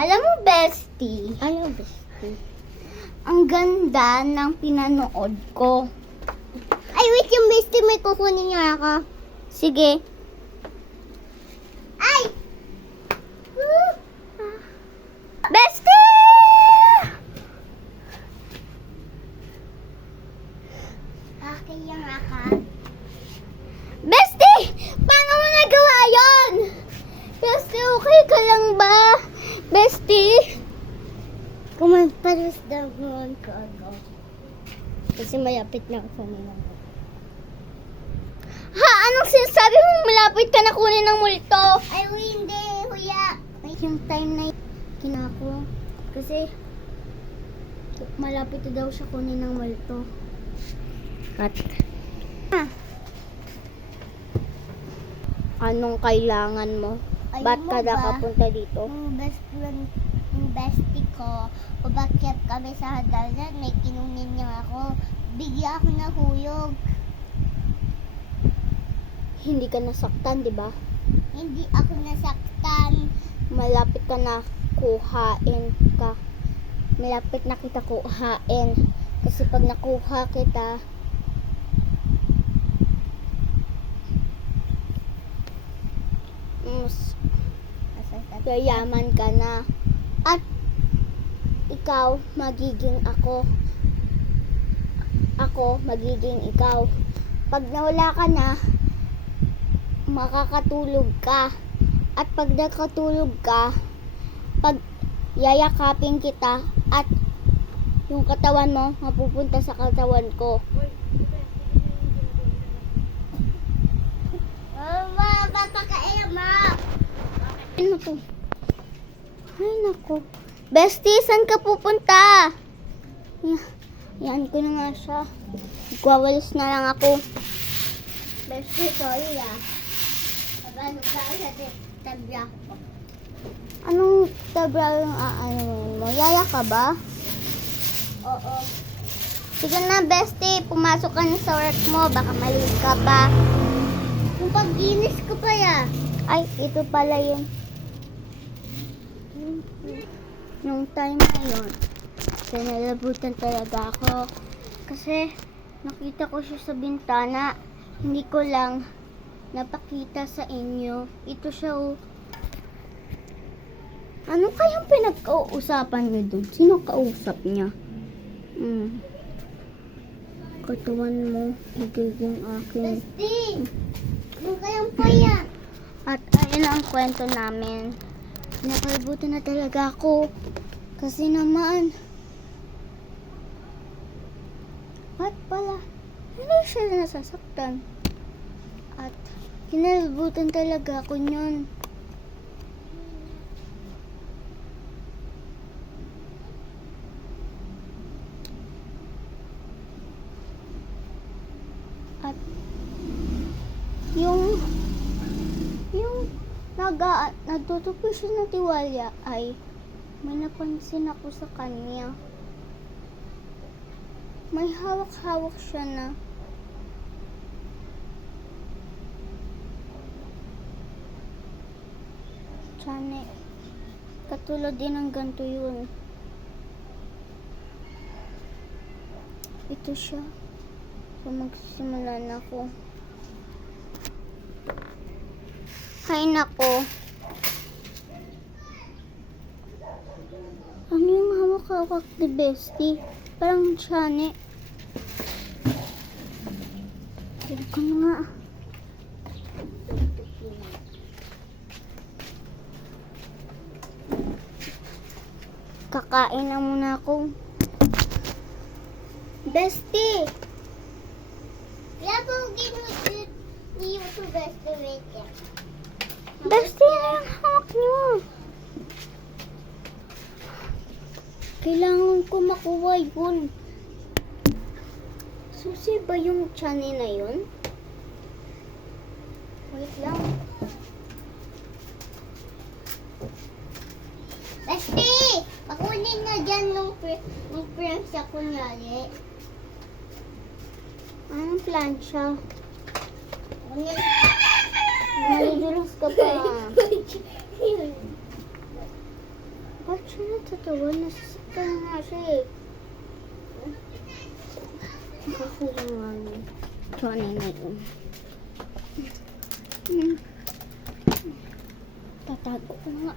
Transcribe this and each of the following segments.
Alam mo, bestie, Ano, bestie? ang ganda ng pinanood ko. Ay, wait, yung bestie may kukunin niya ako. Sige. Ay! Bestie! Okay yung ako. Bestie! Paano mo nagawa yun? Bestie, okay ka lang ba? Bestie? Kumampalas daw ngayon ko ako. Kasi malapit na ako sa nilang. Ha? Anong sinasabi mo? Malapit ka na kunin ng multo. Ay, hindi, huya. Ay, yung time na kinako. Kasi malapit na daw siya kunin ng multo. Cut. Anong kailangan mo? Ayaw Ba't mo ka ba? nakapunta dito? Yung bestie ko, umakyat kami sa hagdanan, may kinunin niya ako. Bigla ako nahuyog. Hindi ka nasaktan, di ba? Hindi ako nasaktan. Malapit ka na kuhain ka. Malapit na kita kuhain. Kasi pag nakuha kita, mas yayaman ka na. At ikaw magiging ako. Ako magiging ikaw. Pag nawala ka na, makakatulog ka. At pag nakatulog ka, pag yayakapin kita at yung katawan mo mapupunta sa katawan ko. Mama, papakain mo. Ano to? Ay naku. Bestie, saan ka pupunta? Yan ko na nga siya. Magwawalis na lang ako. Bestie, sorry ah. Ano ba sa tabla ko? Anong tabra yung aanuin mo? Yaya ka ba? Oo. Sige na, bestie. Pumasok ka na sa work mo. Baka maliit ka pa. Yung pag-inis ko pa ya. Ay, ito pala yun. Nung time na yun, pinalabutan talaga ako. Kasi nakita ko siya sa bintana. Hindi ko lang napakita sa inyo. Ito siya oh. Ano kayang pinag-uusapan niyo doon? Sino kausap niya? Katawan mo, magiging akin. Bestie, ano kayang pa yan? At ayun ang kwento namin. Nakalibutan na talaga ako. Kasi naman, ba't pala? Hindi siya nasasaktan. At kinalibutan talaga ako yun. At yung nagtutupo siya ng tiwalya ay may napansin ako sa kanya. May hawak-hawak siya na tsane. Katulad din ng ganito yun. Ito siya. So magsisimula na ako. Hay nako. Ano yung hawak-hawak ni bestie? Parang tsane. Pero ka na nga. Kakain na muna ako. Bestie! Wala pong ginulit ni YouTube bestie wait yan. Bestie, ano yung hawak niyo? Kailangan ko makuha yun. Susi ba yung tsane na yun? Wait lang. Bestie, pakunin na dyan nung friends sa kunyari. Anong plancha? Kunyari. Nalidulas ka pa. Ba't Ba't siya natatawa? Nasasaktan na nga siya eh. Nakakulang nga yun. Tunay na yun. Tatago ko nga.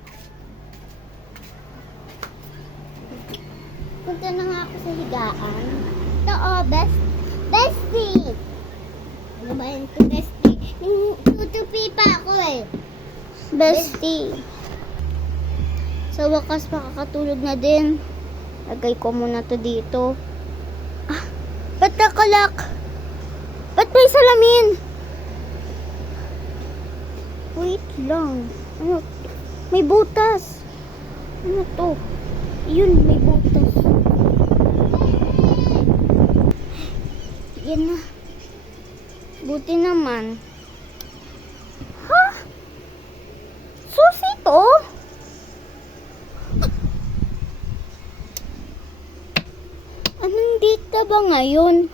Punta na nga ako sa higaan. Ito bestie! Ano ba yun to, bestie? Tutupi pa ako eh. Bestie. Sa wakas makakatulog na din. Lagay ko muna to dito. Ah, ba't nakalak? Ba't may salamin? Wait lang. Ano? May butas. Ano to? Yun, may butas. Yan na. Buti naman. Ha? Susi to? Anong date na ba ngayon?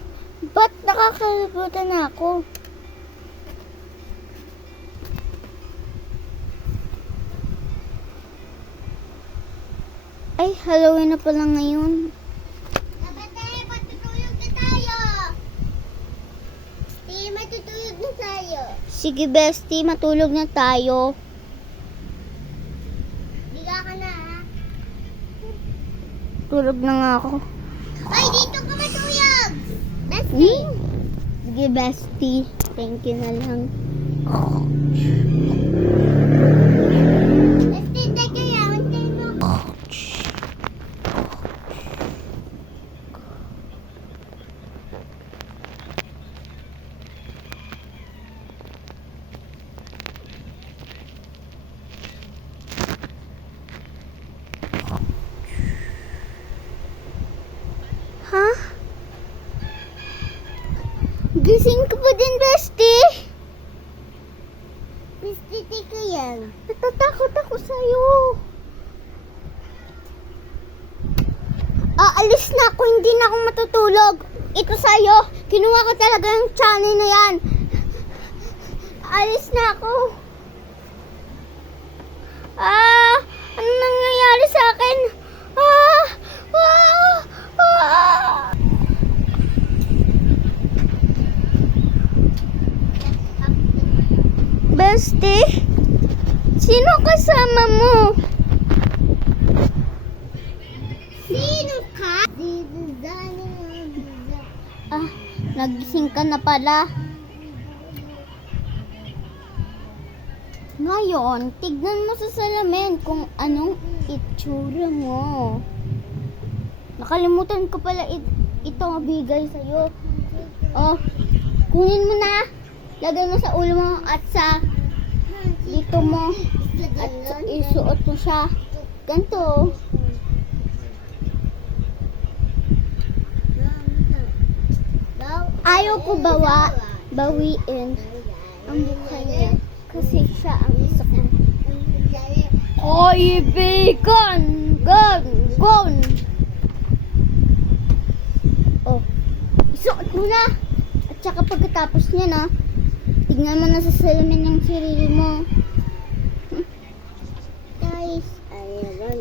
Ba't nakakalimutan na ako? Ay, Halloween na pala ngayon. Kapatid, matutulog na tayo. Bestie, matutulog na tayo. Sige, bestie, matulog na tayo. Biga ka na ha. Tulog na nga ako. Ay, dito ka matulog. Bestie. Sige, bestie. Thank you na lang. Bestie, teka yan. Antayin mo. Ha? Gising ka pa din, bestie? Bestie, teka yan. Natatakot ako sa'yo. Aalis na ako, hindi na ako matutulog. Ito sa'yo. Kinuha ko talaga yung channel na yan. Aalis na ako. Ano nangyayari sa akin? Ah! Ah! Ah! Bestie? Sino kasama mo? Sino ka? Nagising ka na pala. Ngayon, tignan mo sa salamin kung anong itsura mo. Nakalimutan ko pala ito ang bigay sa'yo. Oh, kunin mo na. Lagay mo sa ulo mo at sa dito mo. At isuot mo siya. Ganito. Ayaw ko bawiin ang mukha niya. Kasi siya ang isa ko. Kaibigan! Gon! Oh, isuot mo na. At saka pagkatapos niya na, tignan mo na sa salamin ng sarili mo. Guys,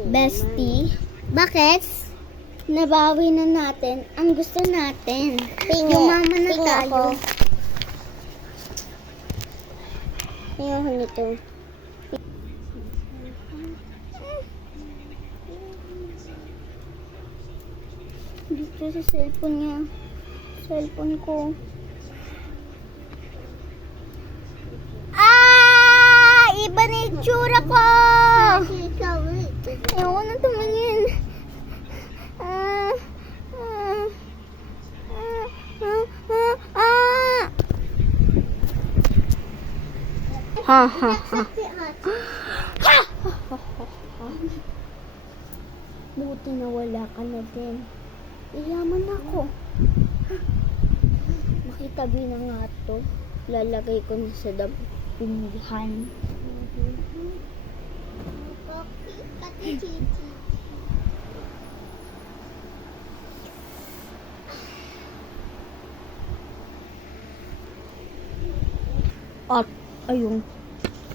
Bestie, bakit? Nabawi na natin ang gusto natin. Yumama na Tingin tayo. ako. Tingnan ko nito. Dito sa cellphone niya. Cellphone ko. Iba na yung tsura ko! Ayoko na tumingin. Ha ha ha. Buti na wala ka na din. Iyaman ako. Makitabi na nga to. Lalagay ko na sa pinilihan.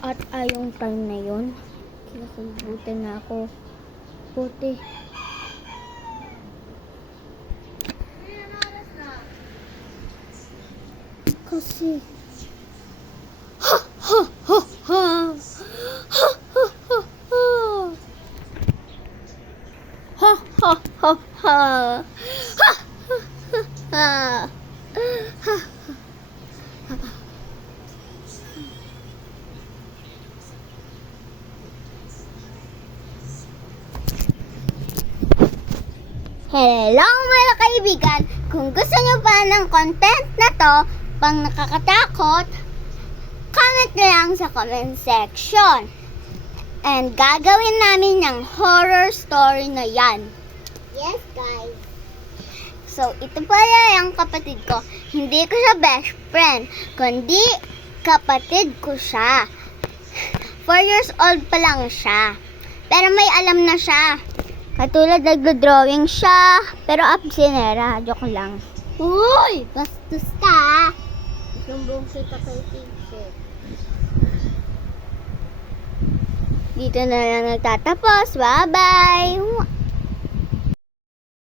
At ayong time na yon, kinasabutan na ako. puti. Kasi ha ha ha ha ha ha ha ha ha ha ha ha ha ha. Hello mga kaibigan! Kung gusto nyo pa ng content na to, pang nakakatakot, comment na lang sa comment section. And gagawin namin yung horror story na yan. Yes, guys. So, ito pala yung kapatid ko. Hindi ko siya best friend, kundi kapatid ko siya. 4 years old pa lang siya. Pero may alam na siya. Katulad nagdo-drawing siya, pero absinera. Joke lang. Uy! Bastos ka! Sumbong kita kay teacher. Dito na lang nagtatapos. Bye-bye!